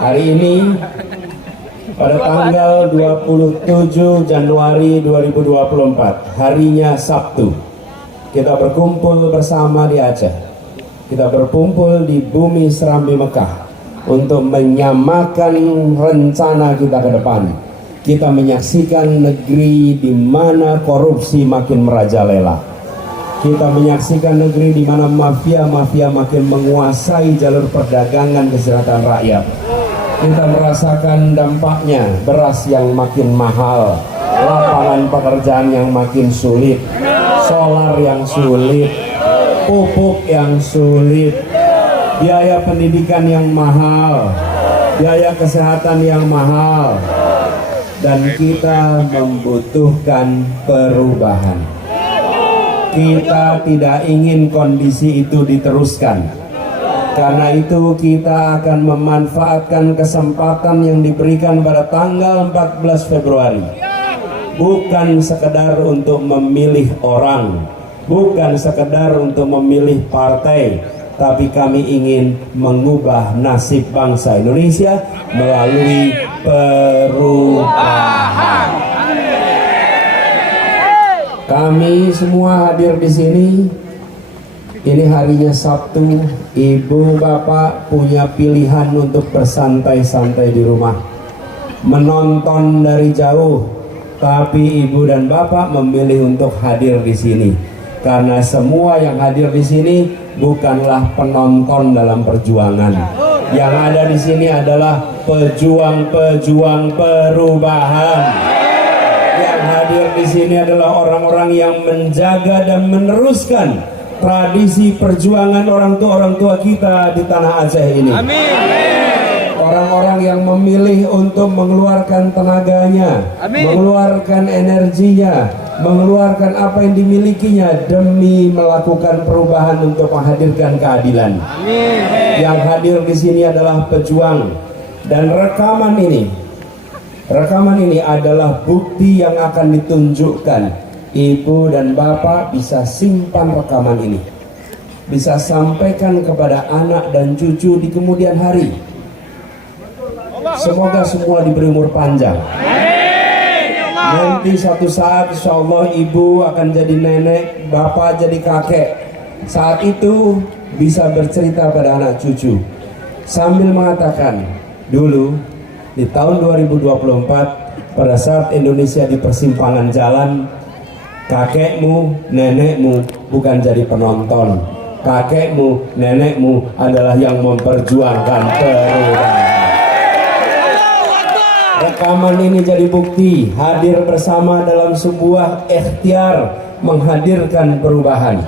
Hari ini pada tanggal 27 Januari 2024, harinya Sabtu, kita berkumpul bersama di Aceh. Kita berkumpul di bumi Serambi Mekah untuk menyamakan rencana kita ke depan. Kita menyaksikan negeri di mana korupsi makin merajalela. Kita menyaksikan negeri di mana mafia-mafia makin menguasai jalur perdagangan kesejahteraan rakyat. Kita merasakan dampaknya, beras yang makin mahal, lapangan pekerjaan yang makin sulit, solar yang sulit, pupuk yang sulit, biaya pendidikan yang mahal, biaya kesehatan yang mahal, dan kita membutuhkan perubahan. Kita tidak ingin kondisi itu diteruskan. Karena itu kita akan memanfaatkan kesempatan yang diberikan pada tanggal 14 Februari. Bukan sekedar untuk memilih orang, bukan sekedar untuk memilih partai, tapi kami ingin mengubah nasib bangsa Indonesia melalui perubahan. Kami semua hadir di sini. Ini harinya Sabtu, ibu bapak punya pilihan untuk bersantai-santai di rumah, menonton dari jauh, tapi ibu dan bapak memilih untuk hadir di sini. Karena semua yang hadir di sini bukanlah penonton dalam perjuangan. Yang ada di sini adalah pejuang-pejuang perubahan. Yang hadir di sini adalah orang-orang yang menjaga dan meneruskan tradisi perjuangan orang tua kita di tanah Aceh ini. Amin. Orang-orang yang memilih untuk mengeluarkan tenaganya, mengeluarkan energinya, mengeluarkan apa yang dimilikinya demi melakukan perubahan untuk menghadirkan keadilan. Amin. Yang hadir di sini adalah pejuang, dan rekaman ini adalah bukti yang akan ditunjukkan. Ibu dan bapak bisa simpan rekaman ini, bisa sampaikan kepada anak dan cucu di kemudian hari. Semoga semua diberi umur panjang. Nanti suatu saat insya Allah ibu akan jadi nenek, bapak jadi kakek. Saat itu bisa bercerita pada anak cucu sambil mengatakan, dulu di tahun 2024 pada saat Indonesia di persimpangan jalan, kakekmu, nenekmu bukan jadi penonton. Kakekmu, nenekmu adalah yang memperjuangkan perubahan. Rekaman ini jadi bukti hadir bersama dalam sebuah ikhtiar menghadirkan perubahan.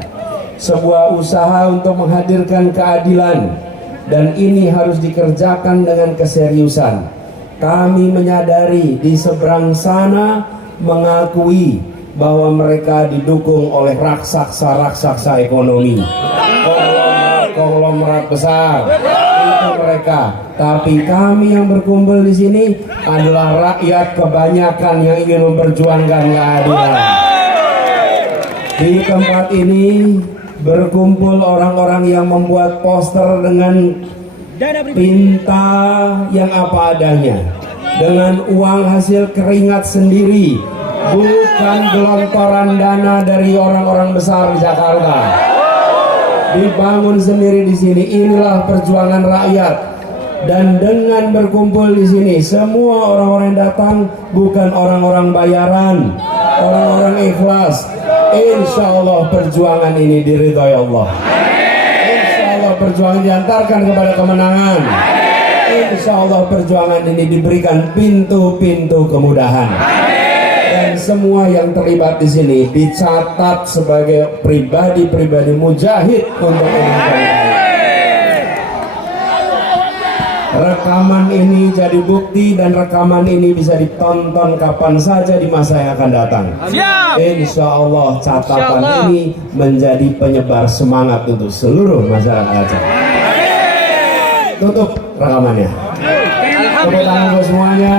Sebuah usaha untuk menghadirkan keadilan. Dan ini harus dikerjakan dengan keseriusan. Kami menyadari di seberang sana mengakui bahwa mereka didukung oleh raksasa ekonomi, konglomerat besar, itu mereka. Tapi kami yang berkumpul di sini adalah rakyat kebanyakan yang ingin memperjuangkan keadilan. Di tempat ini berkumpul orang-orang yang membuat poster dengan tinta yang apa adanya, dengan uang hasil keringat sendiri, bukan gelontoran dana dari orang-orang besar di Jakarta. Dibangun sendiri di sini. Inilah perjuangan rakyat. Dan dengan berkumpul di sini, semua orang-orang yang datang bukan orang-orang bayaran, orang-orang ikhlas. Insya Allah perjuangan ini diridhoi Allah. Insya Allah perjuangan diantarkan kepada kemenangan. Insya Allah perjuangan ini diberikan pintu-pintu kemudahan. Dan semua yang terlibat di sini dicatat sebagai pribadi-pribadi mujahid untuk Indonesia. Rekaman ini jadi bukti, dan rekaman ini bisa ditonton kapan saja di masa yang akan datang. Insya Allah catatan ini menjadi penyebar semangat untuk seluruh masyarakat Aceh. Tutup rekamannya. Tepuk tangan buat semuanya.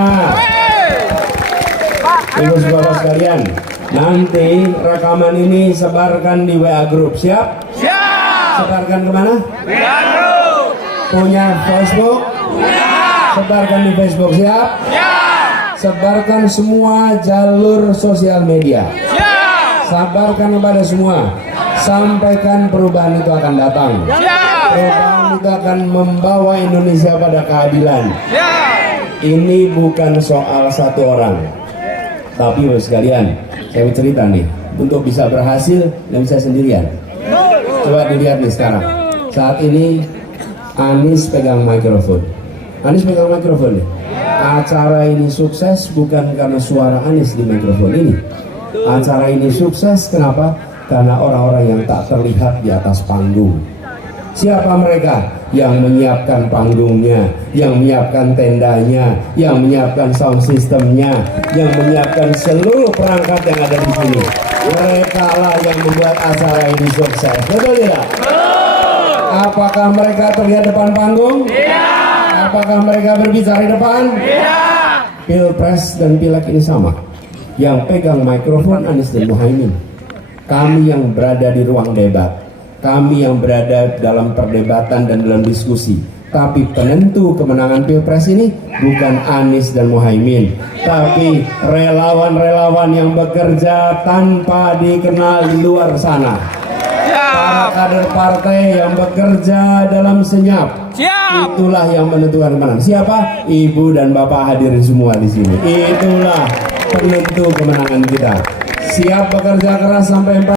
Ibu bapak sekalian, nanti rekaman ini sebarkan di WA Group. Siap? Siap. Sebarkan kemana? WA Group. Punya Facebook? Punya. sebarkan di Facebook, siap? Sebarkan semua jalur sosial media. Sabarkan kepada semua. Sampaikan perubahan itu akan datang. Perubahan itu akan membawa Indonesia pada keadilan. Ini bukan soal satu orang, tapi Bapak sekalian, saya mau cerita nih, untuk bisa berhasil nggak bisa sendirian. Coba dilihat nih sekarang. Saat ini Anies pegang mikrofon. Anies pegang mikrofon nih. Acara ini sukses bukan karena suara Anies di mikrofon ini. Acara ini sukses kenapa? Karena orang-orang yang tak terlihat di atas panggung. Siapa mereka? Yang menyiapkan panggungnya, yang menyiapkan tendanya, yang menyiapkan sound systemnya, yang menyiapkan seluruh perangkat yang ada di sini. Mereka lah yang membuat acara ini sukses. Betul tidak? Apakah mereka terlihat depan panggung? Apakah mereka berbicara di depan? Pilpres dan Pileg ini sama. Yang pegang mikrofon Anies dan Muhaimin. Kami yang berada di ruang debat, kami yang berada dalam perdebatan dan dalam diskusi. Tapi penentu kemenangan Pilpres ini bukan Anies dan Muhaimin, tapi relawan-relawan yang bekerja tanpa dikenal di luar sana. Para kader partai yang bekerja dalam senyap. Itulah yang menentukan kemenangan. Siapa? Ibu dan Bapak hadirin semua di sini. Itulah penentu kemenangan kita. Siap bekerja keras sampai